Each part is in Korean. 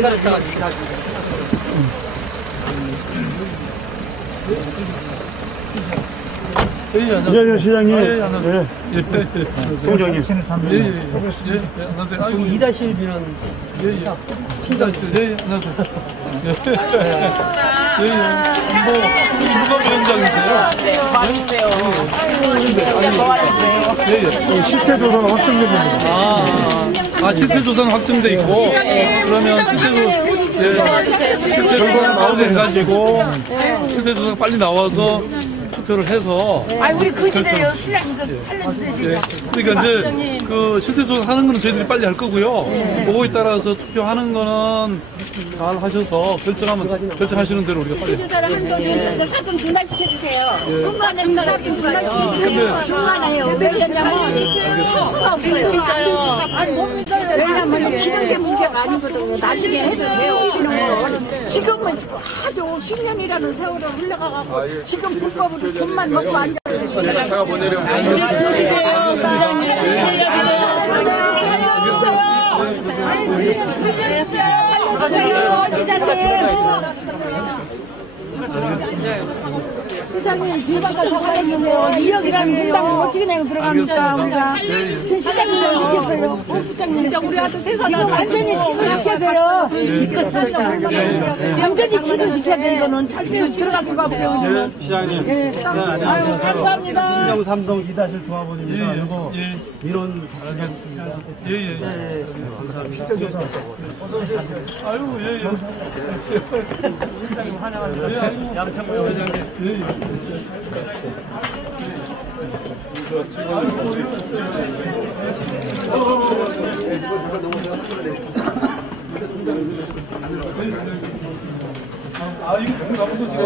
기다렸다가 이사하시면 예, 시장님. 예, 안녕하세요. 송정님. 안녕하세요. 아이고, 2-1비는 친절. 안녕하세요. 홍보위원장이세요? 네, 많으세요. 실태조사는 확정됩니다. 실태조사는 확정돼 있고, 그러면 실태조사가 나오게 해가지고, 실태조사가 빨리 나와서 투표를 해서. 우리 그지네요. 시장님 좀 살려주세요. 그러니까 이제 그 실태조사 하는 거는 저희들이 빨리 할 거고요. 그거에 따라서 투표하는 거는 잘 하셔서 결정하시는 대로 우리가 빨리. 조사를 한동안 사건 중단시켜주세요. 중간에 사건 중단시켜주세요. 중간에요. 왜 그러냐면 수가 없어요. 진짜요. 아니 못 믿어요. 왜냐면 지금 게 문제가 아니거든요. 나중에 해도 돼요. 지금은 아주 10년이라는 세월을 흘러가고 지금 불법으로 돈만 먹고 앉아있어요. 제가 못 내려. 시장님 지금까지 사과했는데요. 2억이라는 분당을 어떻게 내고 들어갑니까? 우리가 제 시장님을 믿겠어요. 진짜 우리 아들 세상 이거 완전히 취소시켜야 돼요. 완전히 취소시켜야 돼. 이거는 절대 들어갈 수가 없어요. 시장님. 아유 감사합니다. 신정 3동 2-1 조합원입니다. 이거 민원 잘하셨습니다. 감사합니다. 실태조사. 아유, 회장님 환영합니다. 양천구 회장님. 이거 정말 나무서 지금.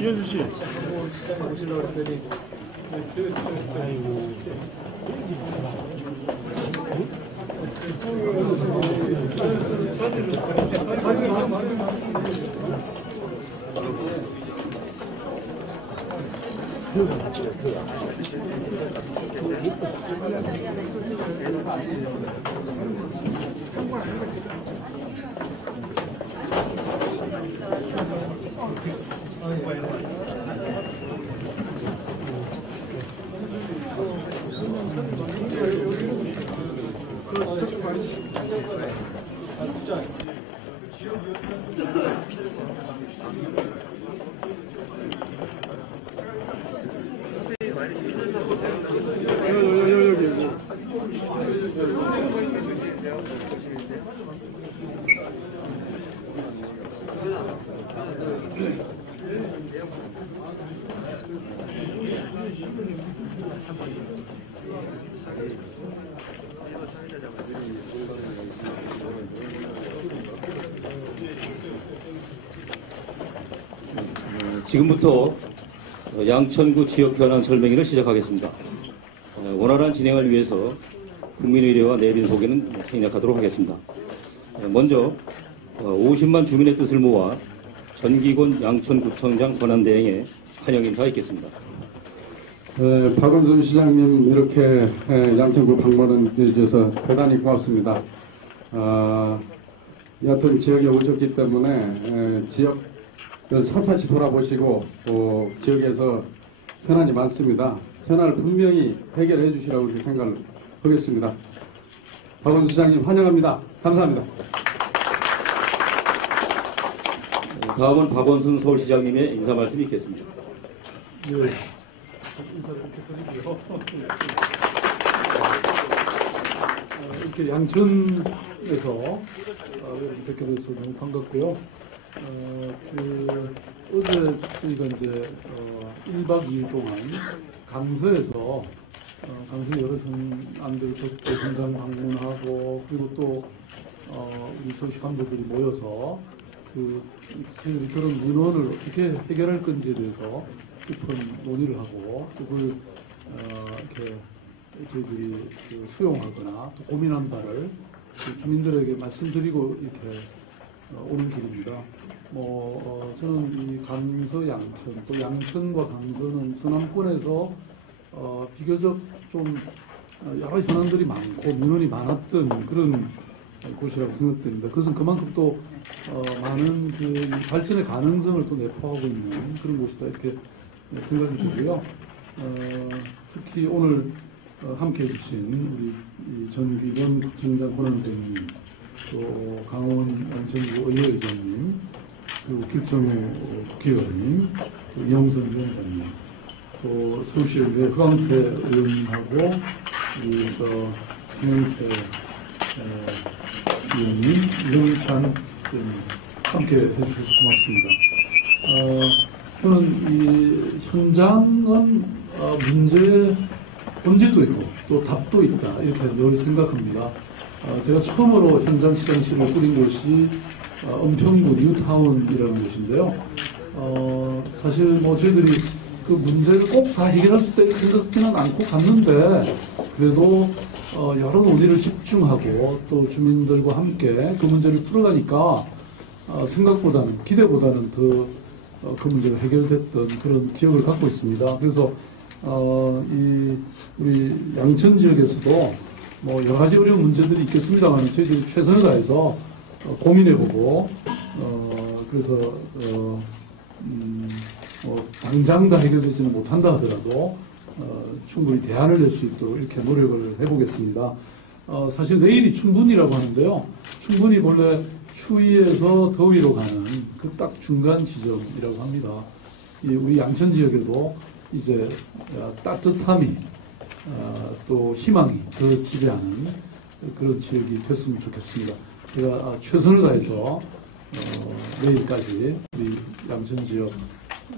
이현수 씨. 지금부터 양천구 지역 현안 설명회를 시작하겠습니다. 원활한 진행을 위해서 국민의례와 내린 소개는 생략하도록 하겠습니다. 먼저 50만 주민의 뜻을 모아 전기곤 양천구청장 권한대행에 환영 인사 있겠습니다. 박원순 시장님 이렇게 양천구 방문해 주셔서 대단히 고맙습니다. 얕은 지역에 오셨기 때문에 지역 샅샅이 돌아보시고 또 지역에서 현안이 많습니다. 현안을 분명히 해결해 주시라고 그렇게 생각을 하겠습니다. 박원순 시장님 환영합니다. 감사합니다. 다음은 박원순 서울시장님의 인사 말씀이 있겠습니다. 인사를 이렇게 드리고요. 이렇게 양천에서 여러분 뵙게 돼서 너무 반갑고요. 어제 저희가 이제 1박 2일 동안 강서에서 강서 여러 현안들 또 현장 방문하고 그리고 또 우리 서울시 간부들이 모여서 저희들이 그런 민원을 어떻게 해결할 건지에 대해서 깊은 논의를 하고 또 그걸 이렇게 저희들이 수용하거나 또 고민한 바를 주민들에게 말씀드리고 이렇게 오는 길입니다. 저는 이 강서 양천 또 양천과 강서는 서남권에서 비교적 좀 여러 현안들이 많고 민원이 많았던 그런 곳이라고 생각됩니다. 그것은 그만큼 또 많은 그 발전의 가능성을 또 내포하고 있는 그런 곳이다 이렇게 생각이 들고요. 특히 오늘 함께 해주신 우리 전기곤 구청장 권한대행님, 또 강원 양천구 의회의장님, 그리고 길정우 국회의원님, 또 이영선 위원장님, 또 서울시의회 허강태 의원하고 우리 김영태 의원님, 이영찬 의원님 함께 해주셔서 고맙습니다. 저는 이 현장은 문제의 본질도 있고 또 답도 있다 이렇게 늘 생각합니다. 제가 처음으로 현장 시장실을 꾸린 곳이 은평구 뉴타운이라는 곳인데요. 사실 저희들이 그 문제를 꼭 다 해결할 수 있다 생각지는 않고 갔는데 그래도 여러 논의를 집중하고 또 주민들과 함께 그 문제를 풀어가니까 생각보다는 기대보다는 더 그 문제가 해결됐던 그런 기억을 갖고 있습니다. 그래서 우리 양천 지역에서도 여러 가지 어려운 문제들이 있겠습니다만 저희들이 최선을 다해서 고민해보고 그래서 당장 다 해결되지는 못한다 하더라도 충분히 대안을 낼 수 있도록 이렇게 노력을 해보겠습니다. 사실 내일이 춘분이라고 하는데요. 춘분이 원래 추위에서 더위로 가는 그 딱 중간 지점이라고 합니다. 우리 양천 지역에도 이제 따뜻함이 또 희망이 더 지배하는 그런 지역이 됐으면 좋겠습니다. 제가 최선을 다해서 내일까지 우리 양천 지역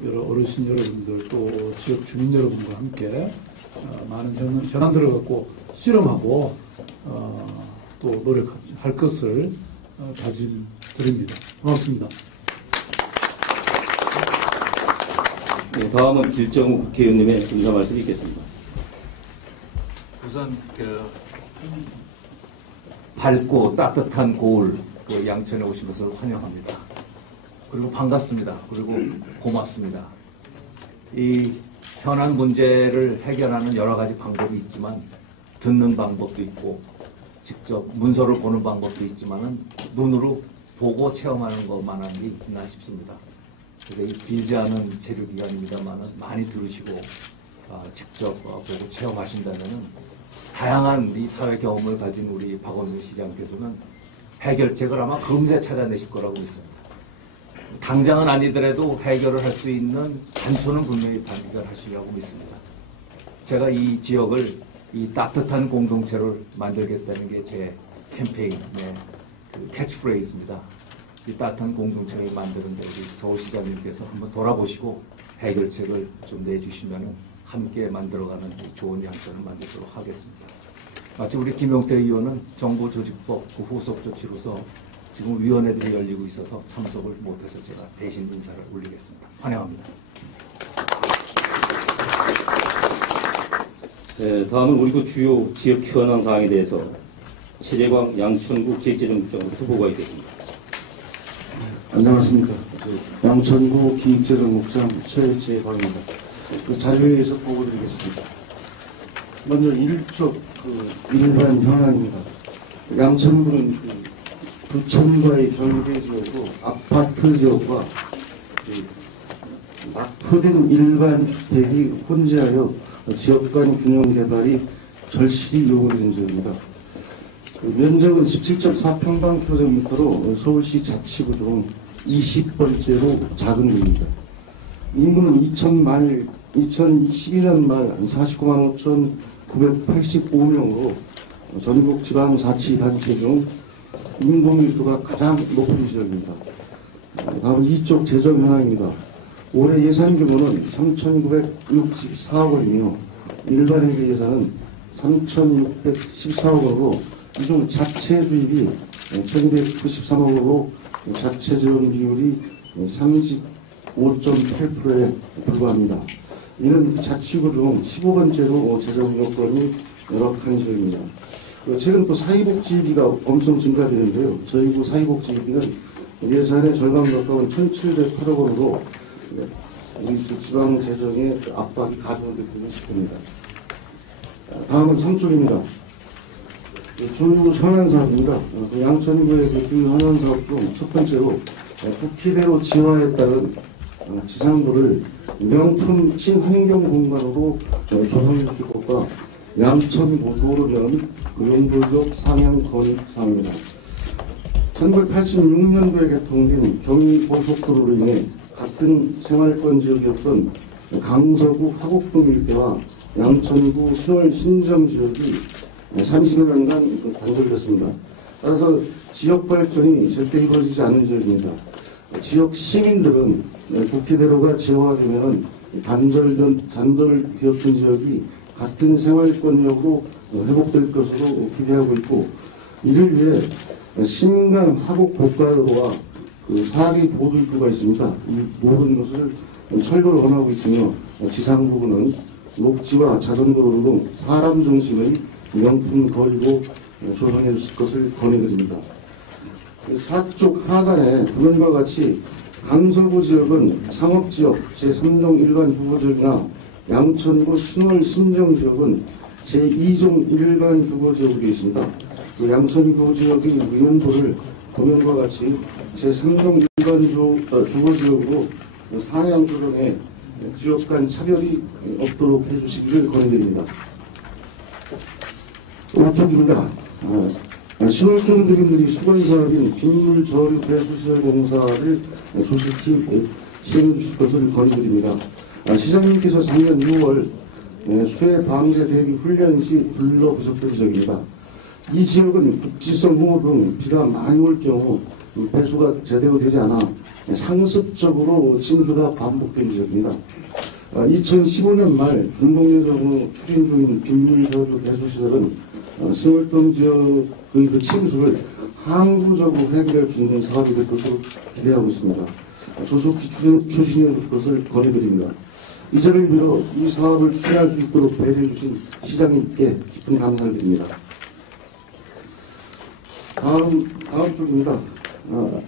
여러 어르신 여러분들 또 지역 주민 여러분과 함께 많은 현안들을 갖고 실험하고 또 노력할 것을 다짐드립니다. 고맙습니다. 네, 다음은 길정우 국회의원님의 인사 말씀이 있겠습니다. 우선 밝고 따뜻한 고을 양천에 오신 것을 환영합니다. 그리고 반갑습니다. 그리고 고맙습니다. 이 현안 문제를 해결하는 여러 가지 방법이 있지만 듣는 방법도 있고 직접 문서를 보는 방법도 있지만은 눈으로 보고 체험하는 것만한게 있나 싶습니다. 그래서 이 길지 않은 체류 기간입니다만은 많이 들으시고 직접 보고 체험하신다면은 다양한 이 사회 경험을 가진 우리 박원순 시장께서는 해결책을 아마 금세 찾아내실 거라고 믿습니다. 당장은 아니더라도 해결을 할 수 있는 단초는 분명히 해결하시리라고 믿습니다. 제가 이 지역을 이 따뜻한 공동체를 만들겠다는 게 제 캠페인의 그 캐치프레이즈입니다. 이 따뜻한 공동체를 만드는데 우리 서울시장님께서 한번 돌아보시고 해결책을 좀 내주시면 함께 만들어가는 좋은 양천을 만들도록 하겠습니다. 마치 우리 김용태 의원은 정보조직법 그 후속 조치로서 지금 위원회들이 열리고 있어서 참석을 못해서 제가 대신 인사를 올리겠습니다. 환영합니다. 네, 다음은 우리 그 주요 지역 현안 사항에 대해서 최재광 양천구 기획재정국장 후보가 있겠습니다. 안녕하십니까. 양천구 기획재정국장 최재광입니다. 그 자료에서 보고드리겠습니다. 먼저 일반 현황입니다. 양천구는 부천과의 경계 지역으로 아파트 지역과 낙후된 일반 주택이 혼재하여 지역 간 균형 개발이 절실히 요구되는 지역입니다. 면적은 17.4평방킬로미터로 서울시 자치구 중 20번째로 작은 구입니다. 인구는 2022년 말 49만 5,985명으로 전국 지방자치단체 중 인구밀도가 가장 높은 지역입니다. 다음 이쪽 재정 현황입니다. 올해 예산 규모는 3,964억 원이며 일반회계 예산은 3,614억 원으로 이중 자체 주입이 1,293억으로 자체 지원 비율이 35.8%에 불과합니다. 이는 자치구 중 15번째로 재정 여건이 열악한 지역입니다. 최근 또 사회복지비가 엄청 증가되는데요. 저희 구 사회복지비는 예산의 절반 가까운 1,708억 원으로 우리 지방 재정의 압박이 가중되고 싶습니다. 다음은 3쪽입니다. 주요 현안 사업입니다. 양천구의 주요 현안 사업 중 첫 번째로 국회대로 지화에 따른 지상구를 명품 친환경 공간으로 조성해 줄 것과 양천구 도로변 용도적 상향 건립 사항입니다. 1986년도에 개통된 경의고속도로로 인해 같은 생활권 지역이었던 강서구 화곡동 일대와 양천구 신월 신정 지역이 30여 년간 단절됐습니다. 따라서 지역 발전이 절대 이루어지지 않은 지역입니다. 지역 시민들은 국회대로가 재화되면 단절되었던 지역이 같은 생활권역으로 회복될 것으로 기대하고 있고, 이를 위해 신강 화곡 고가도로와 그 4개 보도입구가 있습니다. 이 모든 것을 철거를 원하고 있으며 지상 부분은 녹지와 자전거로 등 사람 중심의 명품 거리로 조성해 주실 것을 권해드립니다. 4쪽 하단에 보면과 같이 강서구 지역은 상업지역 제3종 일반 주거지역이나 양천구 신월 신정지역은 제2종 일반 주거지역으로 되어 있습니다. 양천구 지역의 용도를 보면과 같이 제3종 일반 주거지역으로 상향 조정해 지역 간 차별이 없도록 해주시기를 권해드립니다. 5쪽입니다. 신월동 주민들이 수건사업인 빗물 저류 배수시설 공사를 조직히 시행해 주실 것을 권해드립니다. 시장님께서 작년 6월 수해 방제 대비 훈련 시 불러 부석된 지역입니다. 이 지역은 국지성 홍호 등 비가 많이 올 경우 배수가 제대로 되지 않아 상습적으로 침수가 반복된 지역입니다. 2015년 말 준공예정으로 추진 중인 빗물저류 배수시설은 신월동 지역의 그 침수를 항구적으로 해결할 수 있는 사업이 될 것으로 기대하고 있습니다. 조속히 추진해 줄 것을 권해드립니다. 이 자리를 빌어 이 사업을 추진할 수 있도록 배려해 주신 시장님께 깊은 감사를 드립니다. 다음 쪽입니다.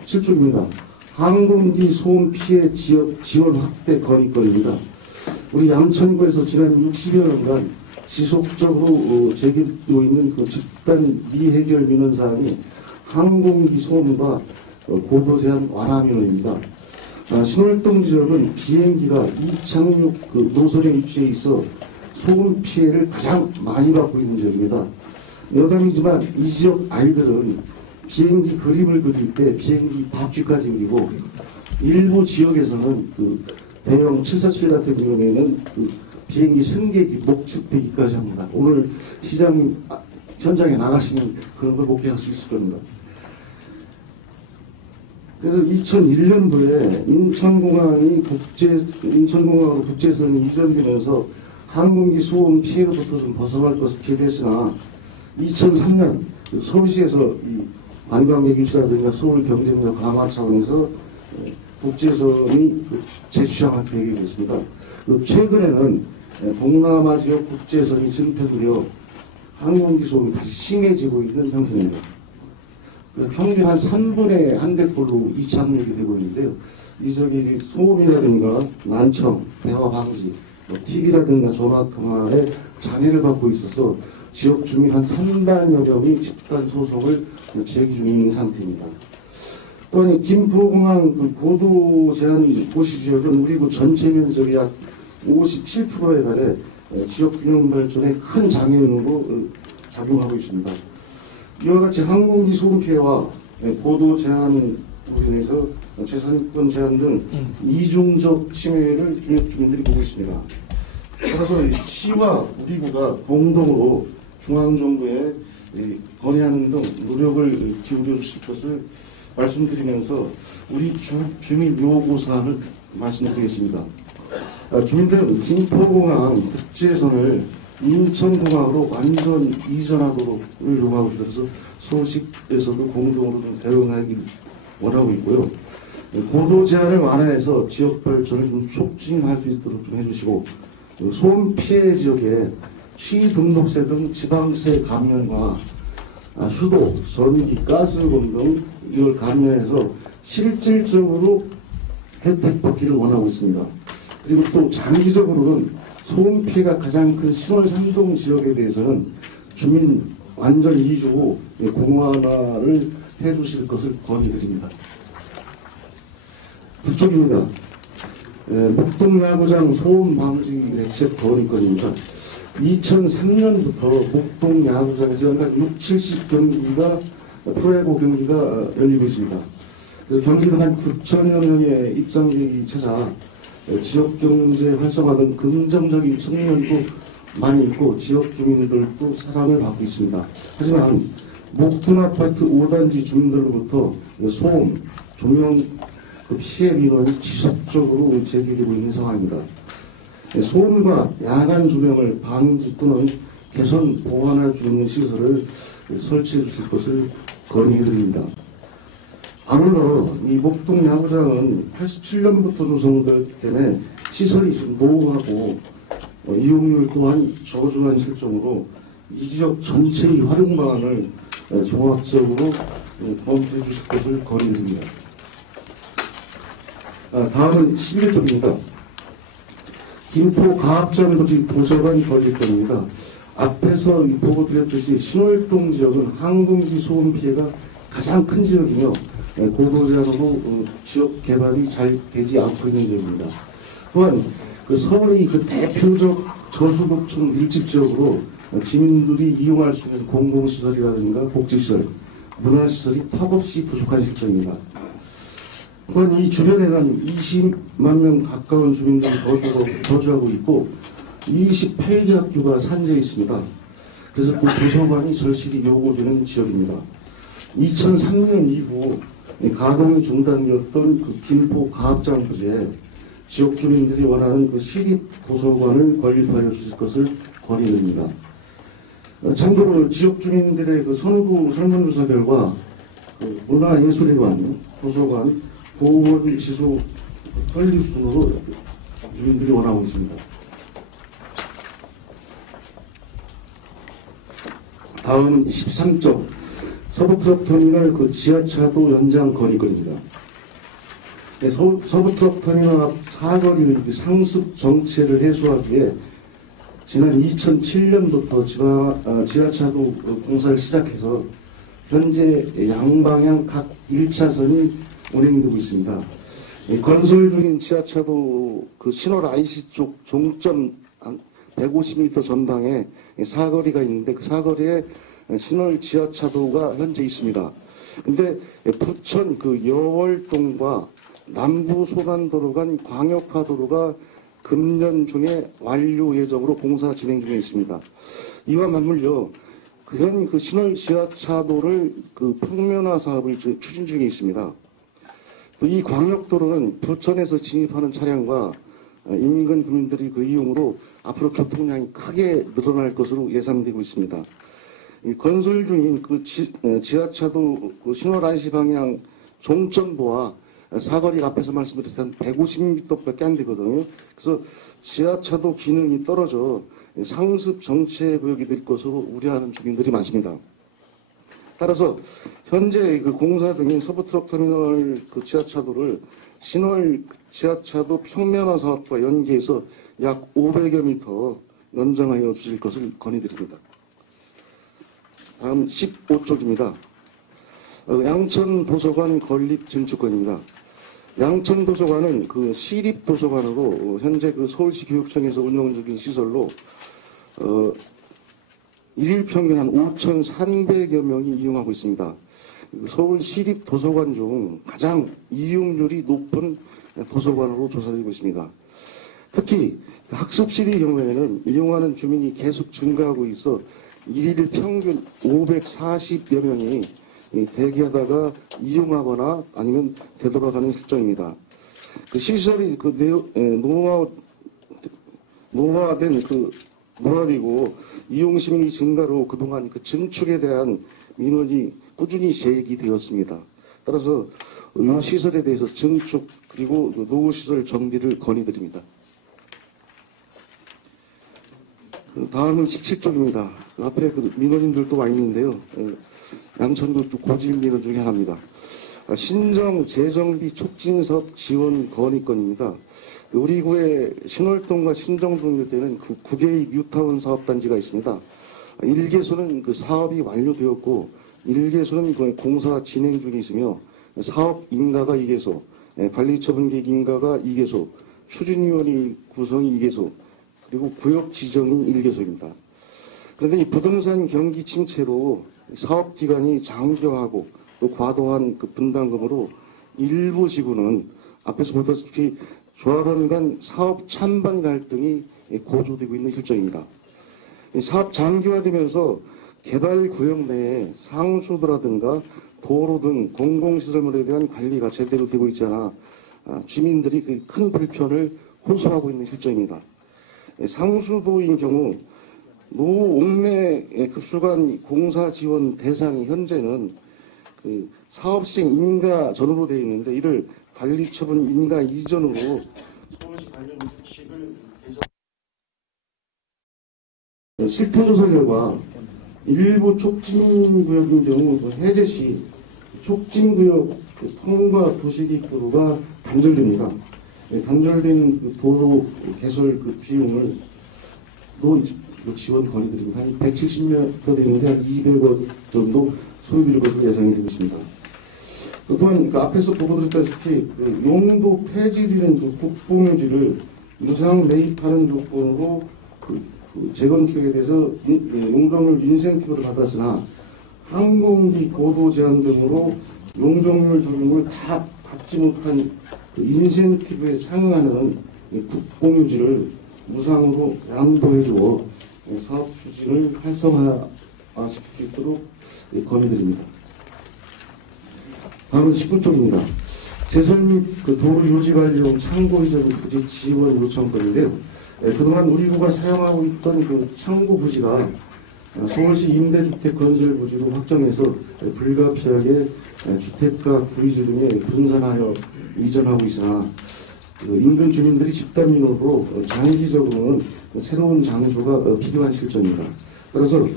7쪽입니다. 항공기 소음 피해 지역 지원 확대 건의건입니다. 우리 양천구에서 지난 60여 년간 지속적으로 제기되고 있는 그 집단 미해결 민원 사항이 항공기 소음과 고도 제한 완화 민원입니다. 신월동 지역은 비행기가 이착륙 노선에 위치해 있어 소음 피해를 가장 많이 받고 있는 지역입니다. 여담이지만 이 지역 아이들은 비행기 그림을 그릴 때 비행기 바퀴까지 그리고 일부 지역에서는 그 대형 747 같은 경우에는 그 비행기 승객이 목축되기까지 합니다. 오늘 시장님 현장에 나가시면 그런 걸 목격할 수 있을 겁니다. 그래서 2001년도에 인천공항으로 국제선이 이전되면서 항공기 소음 피해로부터 좀 벗어날 것을 기대했으나 2003년 서울시에서 이 관광객 유치라든가 서울 경쟁력 강화 차원에서 국제선이 재취항할 계획이 있습니다. 그리고 최근에는 동남아 지역 국제선이 증표되어 항공기 소음이 다시 심해지고 있는 형편입니다. 평균 한 3분의 1대꼴로 이착륙이 되고 있는데요. 이 저기 소음이라든가 난청, 대화 방지, TV라든가 전화 통화에 장애를 받고 있어서 지역 주민 한 3만여 명이 집단 소송을 제기 중인 상태입니다. 또한 김포공항 그 고도 제한 도시 지역은 우리 그 전체 면적의 약 57%에 달해 지역 균형 발전에 큰 장애인으로 작용하고 있습니다. 이와 같이 항공기 소음 피해와 고도 제한으로 인해서 재산권 제한 등 이중적 침해를 지역 주민들이 보고 있습니다. 따라서 시와 우리구가 공동으로 중앙정부에 건의하는 등 노력을 기울여 주실 것을 말씀드리면서 우리 주민 요구사항을 말씀드리겠습니다. 주민들은 김포공항 국제선을 인천공항으로 완전 이전하도록 요구하고 있어서 서울시에서도 공동으로 좀 대응하기 원하고 있고요. 고도 제한을 완화해서 지역 발전을 좀 촉진할 수 있도록 좀 해주시고, 소음 피해 지역에 취등록세 등 지방세 감면과 수도, 전기, 가스요금 등 이걸 감면해서 실질적으로 혜택 받기를 원하고 있습니다. 그리고 또 장기적으로는 소음 피해가 가장 큰 신월 산동 지역에 대해서는 주민 완전 이주 후 공원화를 해주실 것을 건의드립니다. 부쪽입니다. 목동야구장 소음 방지 대책 건의건입니다. 2003년부터 목동야구장에서 연간 6, 70경기가 프로야구 경기가 열리고 있습니다. 경기는 한 9천여 명의 입장객이 찾아 지역 경제 활성화 등 긍정적인 측면도 많이 있고 지역 주민들도 사랑을 받고 있습니다. 하지만 목동 아파트 5단지 주민들로부터 소음, 조명 피해 민원이 지속적으로 제기되고 있는 상황입니다. 소음과 야간 조명을 방지 또는 개선 보완할 수 있는 시설을 설치해 주실 것을 건의해드립니다. 아울러 이 목동 야구장은 87년부터 조성되었기 때문에 시설이 좀 노후하고 이용률 또한 저조한 실정으로 이 지역 전체의 활용 방안을 종합적으로 검토해 주실 것을 건의드립니다. 다음은 11쪽입니다. 김포 가합장도지 도서관 건립건입니다. 앞에서 보고드렸듯이 신월동 지역은 항공기 소음 피해가 가장 큰 지역이며 고도제한으로 지역 개발이 잘 되지 않고 있는 지역입니다. 또한 서울의 대표적 저소득층 밀집 지역으로 시민들이 이용할 수 있는 공공시설이라든가 복지시설, 문화시설이 턱없이 부족한 실정입니다. 또한 이 주변에는 20만 명 가까운 주민들이 거주하고 있고 28개 학교가 산재해 있습니다. 그래서 그 도서관이 절실히 요구되는 지역입니다. 2003년 이후 가동이 중단되었던 그 김포 가합장 부지에 지역 주민들이 원하는 그 시립 도서관을 건립하여 주실 것을 건의드립니다. 참고로 지역 주민들의 그 선거 설문조사 결과 그 문화예술회관, 도서관, 보건 지속 건립 순으로 주민들이 원하고 있습니다. 다음 13점 서부트럭터미널 그 지하차도 연장 건의건입니다. 서부트럭터미널 앞 사거리의 상습 정체를 해소하기 위해 지난 2007년부터 지하차도 공사를 시작해서 현재 양방향 각 1차선이 운행되고 있습니다. 건설 중인 지하차도 그 신월 IC 쪽 종점 150m 전방에 사거리가 있는데 그 사거리에 신월 지하차도가 현재 있습니다. 근데 부천 그 여월동과 남부 소단도로 간 광역화도로가 금년 중에 완료 예정으로 공사 진행 중에 있습니다. 이와 맞물려 현 신월 지하차도를 평면화 사업을 추진 중에 있습니다. 이 광역도로는 부천에서 진입하는 차량과 인근 주민들이 그 이용으로 앞으로 교통량이 크게 늘어날 것으로 예상되고 있습니다. 건설 중인 지하차도 신월 안시 방향 종점부와 사거리 앞에서 말씀드렸던 150m밖에 안 되거든요. 그래서 지하차도 기능이 떨어져 상습 정체 구역이 될 것으로 우려하는 주민들이 많습니다. 따라서 현재 공사 중인 서부트럭터미널 지하차도를 신월 지하차도 평면화 사업과 연계해서 약 500여 미터 연장하여 주실 것을 건의드립니다. 다음 15쪽입니다. 양천도서관 건립 증축권입니다. 양천도서관은 시립도서관으로 현재 서울시 교육청에서 운영 중인 시설로 일일 평균 한 5,300여 명이 이용하고 있습니다. 서울 시립도서관 중 가장 이용률이 높은 도서관으로 조사되고 있습니다. 특히 학습실의 경우에는 이용하는 주민이 계속 증가하고 있어 일일 평균 540여 명이 대기하다가 이용하거나 아니면 되돌아가는 실정입니다. 시설이 노화되고 이용 심리 증가로 그동안 증축에 대한 민원이 꾸준히 제기되었습니다. 따라서 이 시설에 대해서 증축 그리고 노후시설 정비를 건의드립니다. 다음은 17쪽입니다. 앞에 민원인들도 와 있는데요. 양천구 고질 민원 중에 하나입니다. 신정 재정비 촉진사업 지원 건의건입니다. 우리 구에 신월동과 신정동 일대는 9개의 뉴타운 사업단지가 있습니다. 1개소는 사업이 완료되었고 1개소는 공사 진행 중에 있으며 사업 인가가 2개소, 관리처분계획 인가가 2개소, 추진위원회 구성이 2개소, 그리고 구역 지정이 1개소입니다. 그런데 이 부동산 경기 침체로 사업 기간이 장기화하고 또 과도한 분담금으로 일부 지구는 앞에서 보다시피 조합원 간 사업 찬반 갈등이 고조되고 있는 실정입니다. 사업 장기화되면서 개발 구역 내에 상수도라든가 도로 등 공공시설물에 대한 관리가 제대로 되고 있지 않아 주민들이 큰 불편을 호소하고 있는 실정입니다. 상수도인 경우 노옥내 급수관 공사 지원 대상이 현재는 사업생 인가 전으로 되어 있는데 이를 관리처분 인가 이전으로 서울시 관련 규칙을 개정. 실태조사 결과 일부 촉진구역인 경우 해제 시 촉진구역 통과 도시계획도로가 단절됩니다. 단절된 도로 개설 비용을 또 지원 건의드립니다. 한 170m 되는데 한 200원 정도 소요될 것으로 예상이 되고 있습니다. 또한 앞에서 보고드렸다시피 용도 폐지되는 국공유지를 무상 매입하는 조건으로 재건축에 대해서 용적률 인센티브를 받았으나 항공기 고도 제한 등으로 용적률 적용을 다 받지 못한 인센티브에 상응하는 국공유지를 무상으로 양도해 주어 사업 추진을 활성화시킬 수 있도록 건의드립니다. 다음은 19쪽입니다. 제설 및 도로 유지관리용 창고이전 부지 지원 요청건인데요. 그동안 우리 구가 사용하고 있던 창고 부지가 서울시 임대주택 건설 부지로 확정해서 불가피하게 주택가 구이지 등에 분산하여 이전하고 있으나 인근 주민들이 집단 민원으로 장기적으로는 새로운 장소가 필요한 실정입니다. 따라서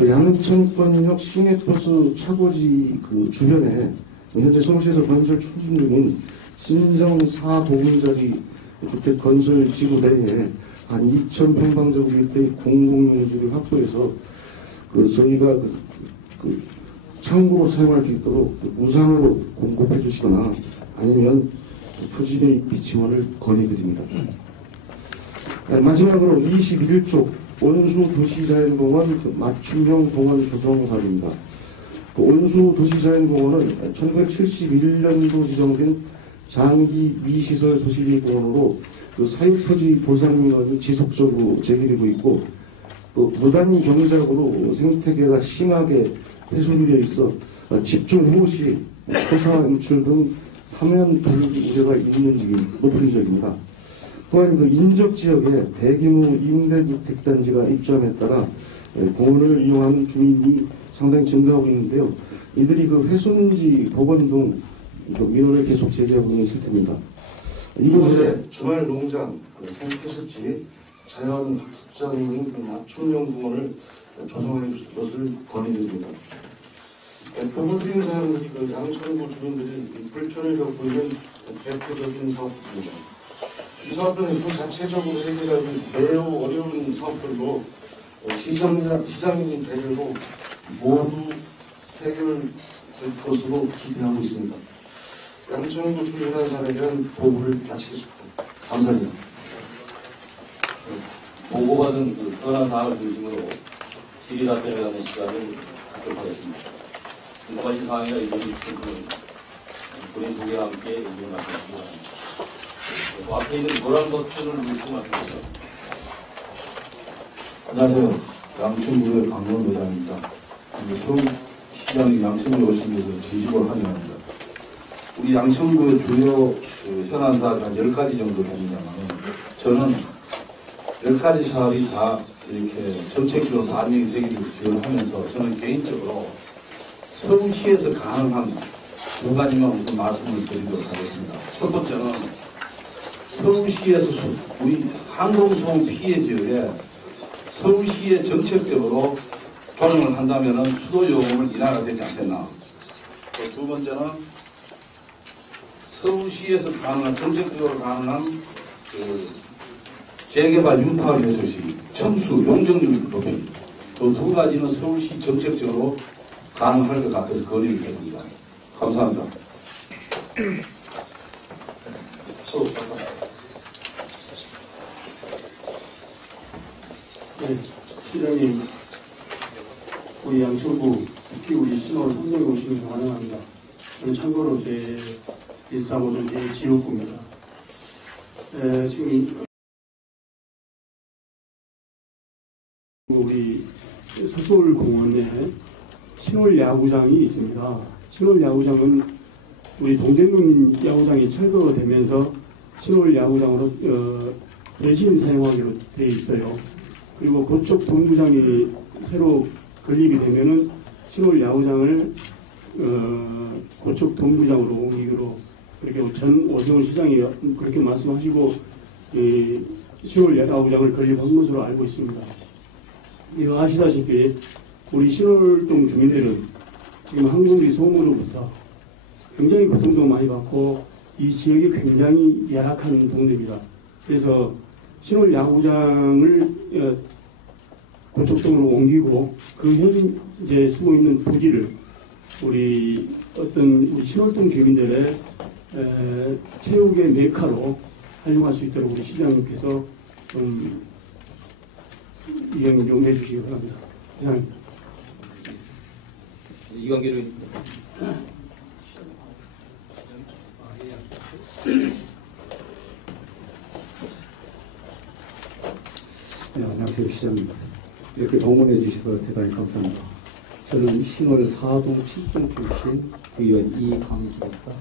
양천권역 시내버스 차고지 주변에 현재 서울시에서 건설 추진 중인 신정 4공짜리 주택 건설 지구 내에 한 2,000평방제곱미터의 공공용지를 확보해서 저희가 창고로 사용할 수 있도록 무상으로 공급해 주시거나 아니면 토지매입비 지원을 건의드립니다. 마지막으로 21쪽 온수도시자연공원 맞춤형 공원 조성 사업입니다. 온수도시자연공원은 1971년도 지정된 장기 미시설 도시비 공원으로 그 사유토지 보상 민원이 지속적으로 제기되고 있고 또 무단 경작으로 생태계가 심하게 훼손되어 있어 집중 해무 시 토사 유출 등 사면 불이익 우려가 높은 지역입니다. 또한 그 인접 지역에 대규모 임대주택단지가 입주함에 따라 공원을 이용하는 주민이 상당히 증가하고 있는데요. 이들이 그 훼손지 복원 등 민원을 계속 제기하고 있는 실태입니다. 이곳에 주말 농장, 생태습지, 자연학습장 등 맞춤형 조성해 주실 것을 권해드립니다. 보고드린 사항은 그 양천구 주민들이 불편을 겪고 있는 대표적인 사업들입니다. 이 사업들은 그 자체적으로 해결하기 매우 어려운 사업들로 시장님 배려로 모두 해결될 것으로 기대하고 있습니다. 양천구 주민의 사람에 대한 보고를 마치겠습니다. 감사합니다. 보고받은 그 현안 사항을 중심으로 질의 답변에 관한 시간을 갖도록 하겠습니다. 궁금하신 사항이나 의견이 있으신 분은 본인 소개와 함께 의견 말씀하시기 바랍니다. 그 앞에 있는 노란 버튼을 누르시고 말씀하세요. 안녕하세요. 양천구의 강원 회장입니다. 서울시장이 양천구에 오신 것을 진심으로 환영합니다. 우리 양천구의 주요 현안 사업이 한 10가지 정도 됩니다만 저는 10가지 사업이 다 이렇게 정책적으로 반영이 되기를 기원하면서 저는 개인적으로 서울시에서 가능한 2가지만 우선 말씀을 드리도록 하겠습니다. 첫 번째는 서울시에서 우리 항공소음 피해 지역에 서울시에 정책적으로 조정을 한다면 수도 요금을 인하가 되지 않겠나. 또 두 번째는 서울시에서 가능한 정책적으로 가능한 그 재개발 유타 개설 시 첨수 용적률 높임. 또 두 가지는 서울시 정책적으로 가능할 것 같아서 건의를 드립니다. 감사합니다. 네, 시장님, 우리 양천구 특히 우리 신월 선정에 오시는 걸 환영합니다. 저는 참고로 제 145조 제 지역구입니다. 지금 우리 서울공원에 신월 야구장이 있습니다. 신월 야구장은 우리 동대문 야구장이 철거되면서 신월 야구장으로 대신 사용하기로 되어 있어요. 그리고 그쪽 동구장이 새로 건립이 되면은 신월 야구장을 그쪽 동구장으로 옮기기로 그렇게 전 오세훈 시장이 그렇게 말씀하시고 신월 야구장을 건립한 것으로 알고 있습니다. 이거 아시다시피 우리 신월동 주민들은 지금 항공기 소음으로부터 굉장히 고통도 많이 받고 이 지역이 굉장히 열악한 동네입니다. 그래서 신월 야구장을 고척동으로 옮기고 그 현재 쓰고 있는 부지를 우리 신월동 주민들의 체육의 메카로 활용할 수 있도록 우리 시장님께서 좀 이행 좀 해주시기 바랍니다. 이상입니다. 이광기로 네, 안녕하세요, 시장님. 이렇게 동원해 주셔서 대단히 감사합니다. 저는 신월 4동 7동 출신 의원 이강주입니다.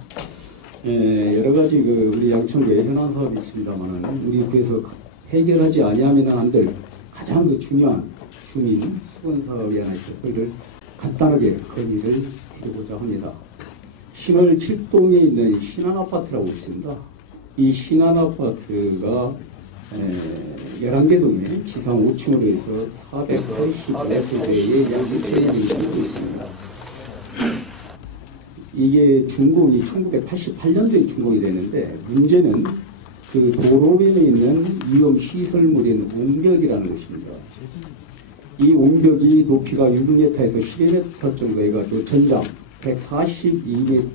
여러 가지 우리 양천구에 현안 사업이 있습니다만 우리 구에서 해결하지 아니하면 안 될 가장 중요한 주민 수건 사업이 하나 있어서 이를 간단하게 건의를 드리고자 합니다. 신월 7동에 있는 신한아파트라고 있습니다. 이 신한아파트가 11개 동에 지상 5층으로 해서 480세대의 양세대를 인정하고 있습니다. 이게 준공이 1988년도에 준공이 되는데 문제는 그 도로변에 있는 위험 시설물인 옹벽이라는 것입니다. 이 옹벽이 높이가 6m에서 12m 정도 해가지고 전장 142m인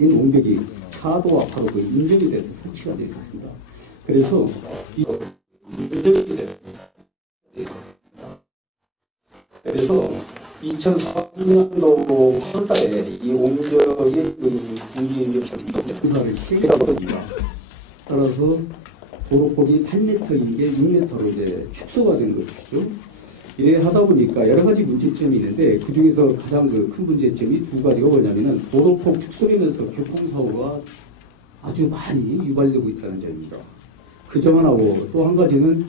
옹벽이 차도 앞으로 인정이 돼서 설치가 되어 있었습니다. 그래서 그래서 2004년도 8월달에 이 옹벽의 분기인력이 있습니다. 따라서 도로폭이 8m인 게 6m로 이제 축소가 된 것이죠. 이래 하다 보니까 여러 가지 문제점이 있는데 그 중에서 가장 큰 문제점이 두 가지가 뭐냐면은 도로폭 축소되면서 교통사고가 아주 많이 유발되고 있다는 점입니다. 그 점 하나고 또 한 가지는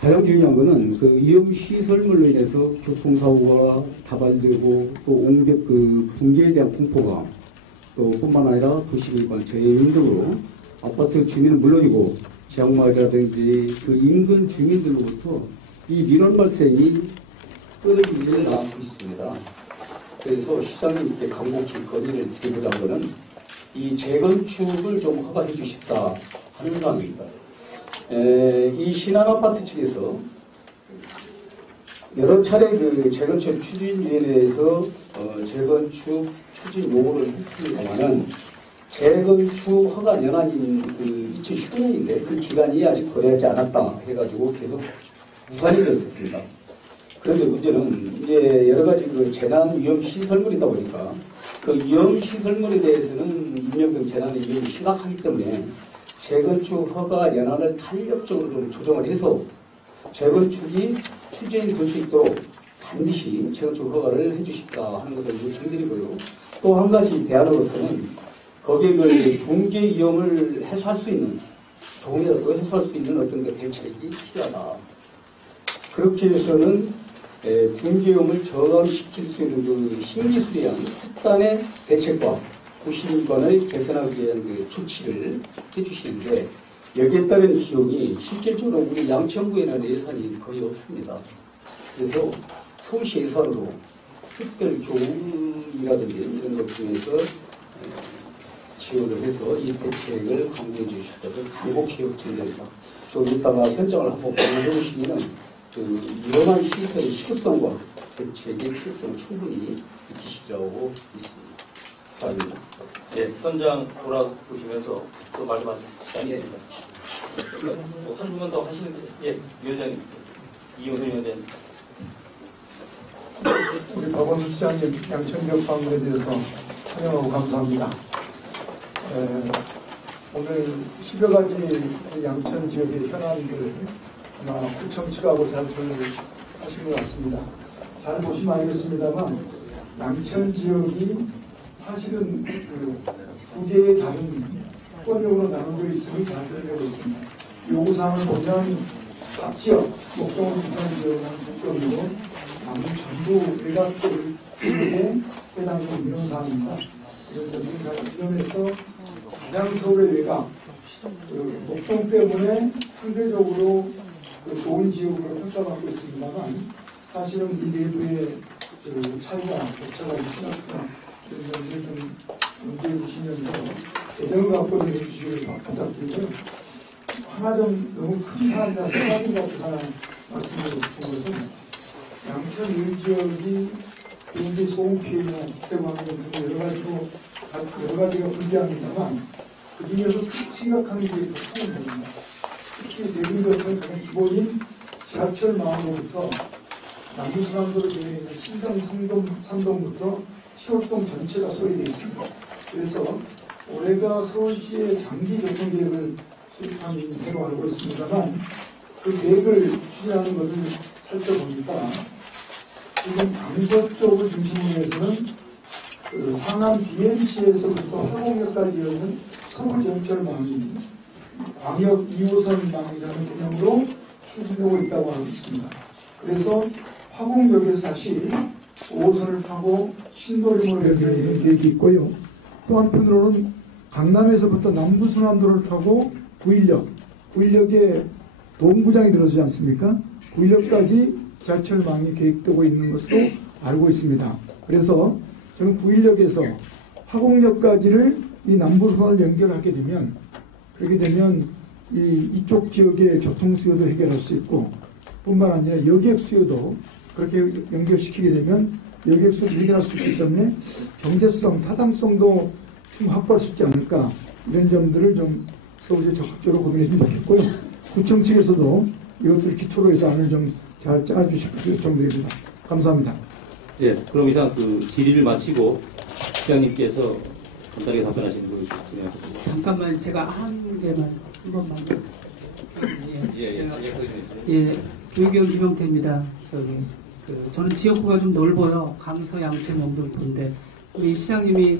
가장 중요한 거는 그 위험시설물로 인해서 교통사고가 다발되고 또 옹벽 붕괴에 대한 공포가 또 뿐만 아니라 도시기관 재해용 등으로 아파트 주민은 물론이고 지역마을이라든지 그 인근 주민들로부터 이 민원 발생이 끊임없이 나오고 있습니다. 그래서 시장님께 간곡히 건의를 드리고자 하는 이 재건축을 좀 허가해 주십사 하는 사항입니다. 이 신한아파트 측에서 여러 차례 그 재건축 추진위원회에서 재건축 추진 요구를 했습니다만은 재건축 허가 연한인 그 2019년인데 그 기간이 아직 거래하지 않았다 해가지고 계속 무산이 되었습니다. 그런데 문제는 이제 여러 가지 그 재난 위험 시설물이다 보니까 그 위험 시설물에 대해서는 인명등 재난의 위험이 심각하기 때문에 재건축 허가 연한을 탄력적으로 좀 조정을 해서 재건축이 추진될 수 있도록 반드시 재건축 허가를 해주십사 하는 것을 요청드리고요. 또 한 가지 대안으로서는 거기에 그 붕괴 위험을 해소할 수 있는 조금이라도 해소할 수 있는 어떤 그 대책이 필요하다. 그렇게 해서는 붕괴 위험을 저감시킬 수 있는 그 신기술이한 특단의 대책과 구신관을 개선하기 위한 그 조치를 해주시는데 여기에 따른 비용이 실질적으로 우리 양천구에는 예산이 거의 없습니다. 그래서 서울시 예산으로 특별 교육이라든지 이런 것 중에서 지원을 해서 이 대책을 강구해 주실 것을 간곡히 요청드립니다. 좀 이따가 현장을 한번 보여주시면 그 위험한 시설의 시급성과 대책의 필요성을 충분히 익히시라고 있습니다. 감사합니다. 예, 현장 돌아보시면서 또 말씀하실 시간이 있습니다. 한 분만 더 하시는 예, 위원장님, 이용선 위원장님. 우리 박원순 시장님 양천역 방문에 대해서 환영하고 감사합니다. 오늘 10여 가지 양천 지역의 현안들을 아마 구청 측하고 잘 하신 것 같습니다. 잘 보시면 알겠습니다만 양천 지역이 사실은 두 개의 다른 특권적으로 나눠져 있음이 잘 드러나고 있습니다. 요구사항을 보면 각 지역, 목동을 비롯한 지역은 특권으로 남은 전부 외곽쪽에 해당되는 이런 사항입니다. 그래서 이 점에서 가장 서울의 외곽, 목동 때문에 상대적으로 좋은 지역으로 평가받고 있습니다만 사실은 이 내부의 차이가, 격차가 심각하다. 이런 점을 좀 문제해 주시면서 예정을 갖고 내주시기를 부탁드리고요. 하나 좀 너무 큰 사안이라 세 가지 갖고 하나 말씀드리고 싶은 것은 양천 1지역이 비행기 소음 피해나 국대방문 등 여러 가지가 불리합니다만 그 중에서 심각한 게 교통입니다. 특히 대중교통의 가장 기본인 지하철망으로부터 남부순환도로 되어 있는 신당 상동부터 시월동 전체가 소외되어 있습니다. 그래서 올해가 서울시의 장기 교통계획을 수립한 해로 알고 있습니다만 그 계획을 추진하는 것을 살펴보니까 지금 강서 쪽을 중심으로 해서는 그 상암 BMC에서부터 화곡역까지 이어지는 서울 전철망이 광역 2호선망이라는 개념으로 추진되고 있다고 하고 있습니다. 그래서 화곡역에서 다시 5호선을 타고 신도림으로 연결되는 계획이 있고요. 또 한편으로는 강남에서부터 남부순환도를 타고 구일역에 동구장이 들어서지 않습니까? 구일역까지 지하철망이 계획되고 있는 것으로 알고 있습니다. 그래서 저는 구일역에서 화곡역까지를 이 남부순환을 연결하게 되면 그렇게 되면 이쪽 지역의 교통 수요도 해결할 수 있고 뿐만 아니라 여객 수요도 그렇게 연결시키게 되면 여객 수요도 해결할 수 있기 때문에 경제성, 타당성도 좀 확보할 수 있지 않을까 이런 점들을 좀 서울시에 적극적으로 고민했으면 좋겠고요. 구청 측에서도 이것들을 기초로 해서 안을 좀 잘 짜주실 것을 요청드립니다. 감사합니다. 예, 그럼 이상 그 질의를 마치고 시장님께서 간단하게 답변하시는 걸로 진행하겠습니다. 잠깐만 제가 한 번만. 예, 교육위원 김영태입니다. 저는 지역구가 좀 넓어요. 강서, 양천, 영등포인데 우리 시장님이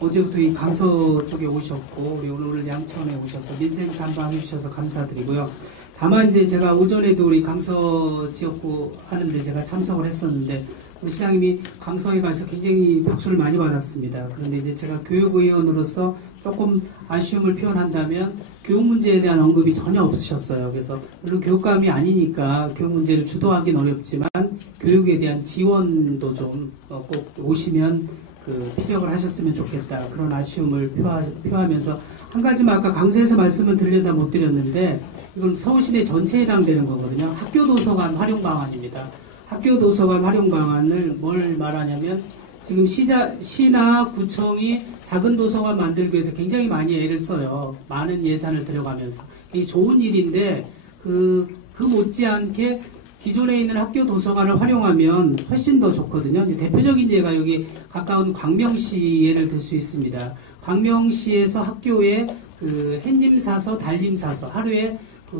어제부터 이 강서 쪽에 오셨고 우리 오늘 양천에 오셔서 민생 담당해 주셔서 감사드리고요. 다만 이제 제가 오전에도 우리 강서 지역구 하는데 제가 참석을 했었는데 우리 시장님이 강서에 가서 굉장히 박수를 많이 받았습니다. 그런데 이제 제가 교육의원으로서 조금 아쉬움을 표현한다면 교육 문제에 대한 언급이 전혀 없으셨어요. 그래서 물론 교육감이 아니니까 교육 문제를 주도하기는 어렵지만 교육에 대한 지원도 좀 꼭 오시면 피력을 하셨으면 좋겠다. 그런 아쉬움을 표하면서 한 가지만 아까 강서에서 말씀을 드리려다 못 드렸는데 이건 서울시내 전체에 해당되는 거거든요. 학교도서관 활용 방안입니다. 학교도서관 활용 방안을 뭘 말하냐면 지금 시나 구청이 작은 도서관 만들기 위해서 굉장히 많이 애를 써요. 많은 예산을 들여가면서. 이게 좋은 일인데 그 못지않게 기존에 있는 학교 도서관을 활용하면 훨씬 더 좋거든요. 이제 대표적인 예가 여기 가까운 광명시 예를 들 수 있습니다. 광명시에서 학교에 햇님사서, 달님사서 하루에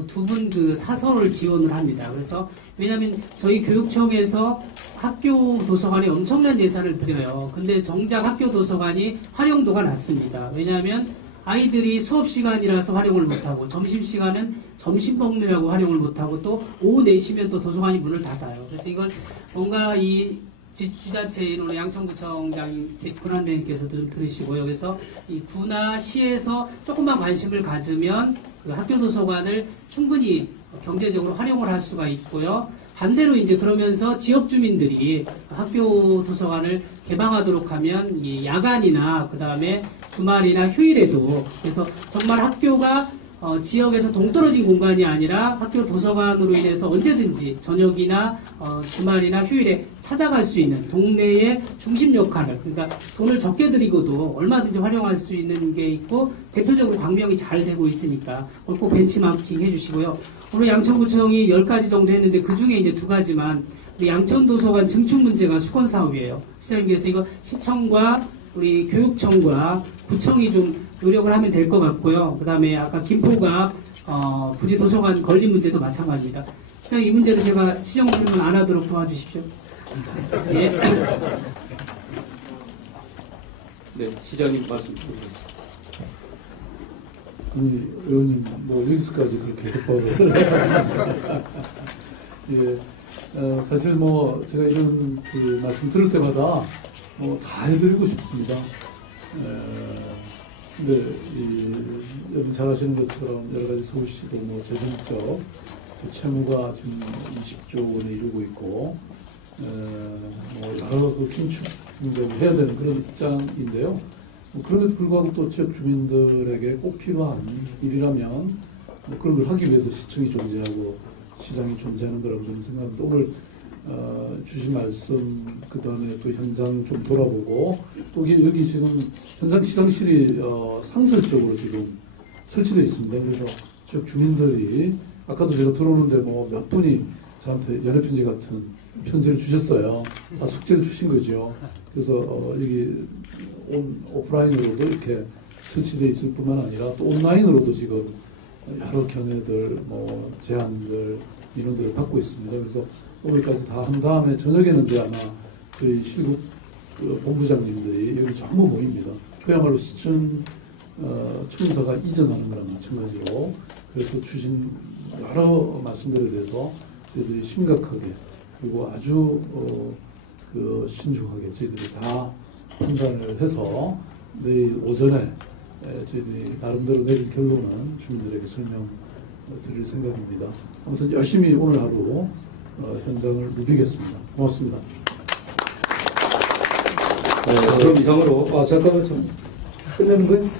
두 분 사서를 지원을 합니다. 그래서 왜냐하면 저희 교육청에서 학교 도서관에 엄청난 예산을 들여요. 근데 정작 학교 도서관이 활용도가 낮습니다. 왜냐하면 아이들이 수업 시간이라서 활용을 못하고 점심 시간은 점심 먹느라고 활용을 못하고 또 오후 4시면 또 도서관이 문을 닫아요. 그래서 이걸 뭔가 이 지자체인 오늘 양천구청장 권한대행께서도 좀 들으시고요. 그래서 이 구나 시에서 조금만 관심을 가지면 학교 도서관을 충분히 경제적으로 활용을 할 수가 있고요. 반대로 이제 그러면서 지역 주민들이 학교 도서관을 개방하도록 하면 이 야간이나 그 다음에 주말이나 휴일에도 그래서 정말 학교가 지역에서 동떨어진 공간이 아니라 학교 도서관으로 인해서 언제든지 저녁이나 주말이나 휴일에 찾아갈 수 있는 동네의 중심 역할을 그러니까 돈을 적게 들이고도 얼마든지 활용할 수 있는 게 있고 대표적으로 광명이 잘 되고 있으니까 꼭 벤치마킹 해주시고요. 오늘 양천구청이 10가지 정도 했는데 그 중에 이제 2가지만 우리 양천도서관 증축 문제가 수건 사업이에요. 시장님께서 이거 시청과 우리 교육청과 구청이 좀 노력을 하면 될 것 같고요. 그 다음에 아까 김포가 부지 도서관 건립 문제도 마찬가지입니다. 시장님 이 문제도 제가 시정 질문 안 하도록 도와주십시오. 예. 네, 시장님 말씀 드리겠습니다. 아니, 의원님, 여기서까지 그렇게 협박을. 예. 사실 제가 이런 말씀 들을 때마다 다 해드리고 싶습니다. 근데, 여러분 잘 아시는 것처럼 여러 가지 서울시도 재정적 채무가 지금 20조 원에 이르고 있고, 여러 긴축 문제를 해야 되는 그런 입장인데요. 그럼에도 불구하고 또 지역 주민들에게 꼭 필요한 일이라면 그런 걸 하기 위해서 시청이 존재하고 시장이 존재하는 거라고 저는 생각합니다. 오늘 주신 말씀 그 다음에 또 현장 좀 돌아보고 또 여기 지금 현장 시장실이 상설적으로 지금 설치되어 있습니다. 그래서 지역 주민들이 아까도 제가 들어오는데 몇 분이 저한테 연애편지 같은 편지를 주셨어요. 다 숙제를 주신 거죠. 그래서 여기 오프라인으로도 이렇게 설치되어 있을 뿐만 아니라 또 온라인으로도 지금 여러 견해들, 제안들, 민원들을 받고 있습니다. 그래서 오늘까지 다 한 다음에 저녁에는 이제 아마 저희 실국 본부장님들이 여기 전부 모입니다. 그야말로 시청 청사가 이전하는 거랑 마찬가지로 그래서 주신 여러 말씀들에 대해서 저희들이 심각하게 그리고 아주 신중하게 저희들이 다 판단을 해서 내일 오전에 저희들이 나름대로 내린 결론은 주민들에게 설명드릴 생각입니다. 아무튼 열심히 오늘 하루 현장을 누비겠습니다. 고맙습니다. 그럼 이상으로 잠깐만 좀 끝내는 거예요?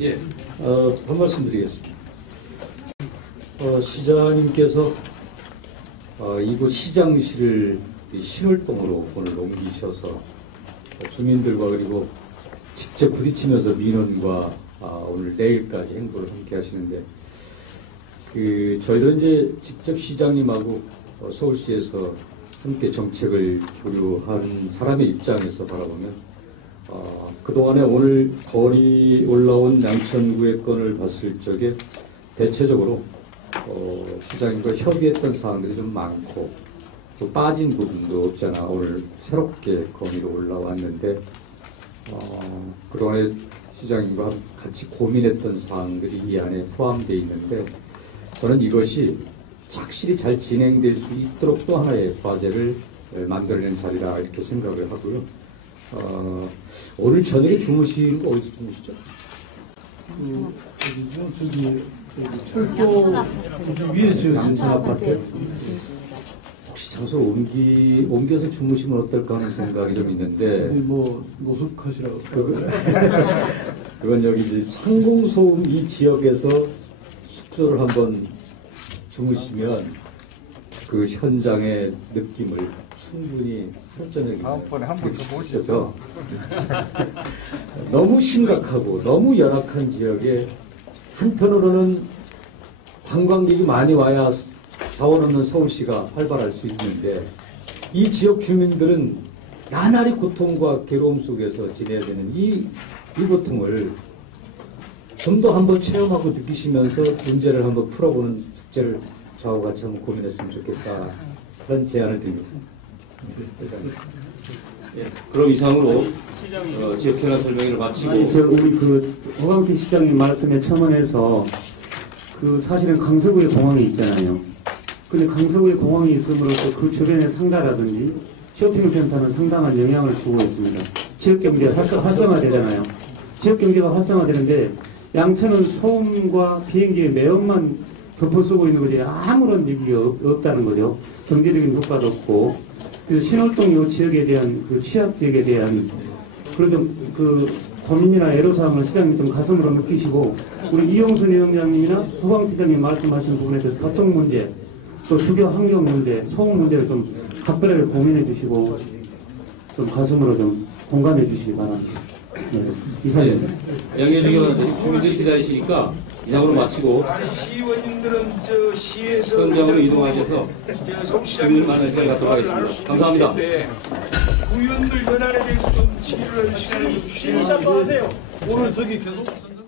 예. 한 말씀 드리겠습니다. 시장님께서 이곳 시장실을 신월동으로 오늘 옮기셔서 주민들과 그리고 직접 부딪히면서 민원과 오늘 내일까지 행보를 함께 하시는데 저희들은 이제 직접 시장님하고 서울시에서 함께 정책을 교류한 사람의 입장에서 바라보면 그동안에 오늘 거리 올라온 양천구의 건을 봤을 적에 대체적으로 시장님과 협의했던 사항들이 좀 많고 또 빠진 부분도 없잖아. 오늘 새롭게 건의로 올라왔는데 그동안에 시장님과 같이 고민했던 사항들이 이 안에 포함되어 있는데 저는 이것이 착실히 잘 진행될 수 있도록 또 하나의 과제를 만들어낸 자리라 이렇게 생각을 하고요. 오늘 저녁에 주무신 거 어디서 주무시죠? 저기 철도 위에 지어진 아파트. 혹시 장소를 옮겨서 주무시면 어떨까 하는 생각이 좀 있는데. 뭐 노숙하시라고. 그건 여기 이제 상공소음 이 지역에서 숙소를 한번 주무시면 그 현장의 느낌을 충분히 혈전하게 다음번에 한 번 더 모셔서 너무 심각하고 너무 열악한 지역에 한편으로는 관광객이 많이 와야 자원 없는 서울시가 활발할 수 있는데 이 지역 주민들은 나날이 고통과 괴로움 속에서 지내야 되는 이 고통을 좀 더 한번 체험하고 느끼시면서 문제를 한번 풀어보는 숙제를 저하고 같이 한번 고민했으면 좋겠다. 그런 제안을 드립니다. 그럼 이상으로 지역현안 설명회를 마치고 우리 허광태 시장님 말씀에 첨언해서 사실은 강서구에 공항이 있잖아요. 근데 강서구에 공항이 있음으로써 그 주변의 상가라든지 쇼핑센터는 상당한 영향을 주고 있습니다. 지역경제가 활성화되잖아요. 지역경제가 활성화되는데 양천은 소음과 비행기의 매연만 덮어쓰고 있는 거지 아무런 얘기가 없다는 거죠. 경제적인 효과도 없고. 그래서 신월동 이 지역에 대한 취약 지역에 대한 그래도 고민이나 애로사항을 시장님 좀 가슴으로 느끼시고 우리 이용순 위원장님이나 허광태 시장님 말씀하신 부분에 대해서 교통 문제, 또 주거 환경 문제, 소음 문제를 좀 각별하게 고민해 주시고 좀 가슴으로 좀 공감해 주시기 바랍니다. 네, 이사님. 양해주기 바랍니다. 주민들이 기다리시니까 이상으로 마치고 시의원님들은 시에서 현장으로 이동하셔서 주민들 만날 시간 갖도록 하겠습니다. 감사합니다. 의원들 연안에 대해서 좀 질의를 하는 시간을 좀 주시면 오늘 저기 계속